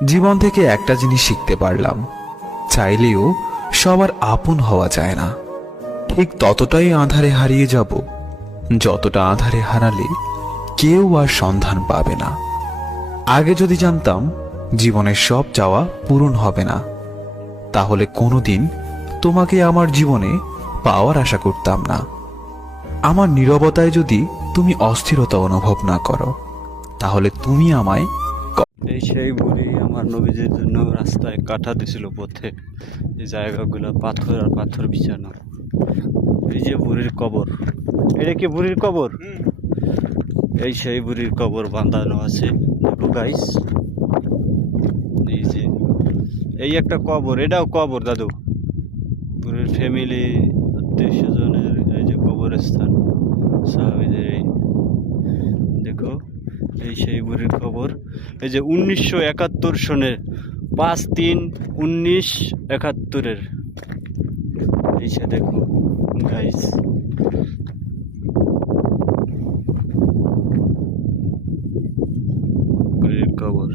জীবন থেকে একটা জিনিস শিখতে পারলাম, চাইলেও সবার আপন হওয়া যায় না। ঠিক ততটাই আঁধারে হারিয়ে যাব যতটা আঁধারে হারালে কেউ আর সন্ধান পাবে না। আগে যদি জানতাম জীবনের সব চাওয়া পূরণ হবে না, তাহলে কোনোদিন তোমাকে আমার জীবনে পাওয়ার আশা করতাম না। আমার নীরবতায় যদি তুমি অস্থিরতা অনুভব না করো, তাহলে তুমি আমায় এই সেই বুড়ি আমার নবীজির জন্য রাস্তায় কাটা দিছিল পথে। এই জায়গাগুলো পাথর আর পাথর বিছানো। এই যে বুড়ির কবর, এটা কি বুড়ির কবর? এই সেই বুড়ির কবর বাঁধানো আছে, দেখো গাইস। এই যে এই একটা কবর, এটাও কবর দাদু। বুড়ির ফ্যামিলি 200 জনের এই যে কবরস্থান সাহাবীদের। এই দেখো, এই সেই বুড়ির খবর। এই যে 1971 সনের 5/3/1971 এই সে দেখো গাইস। বুড়ির খবর।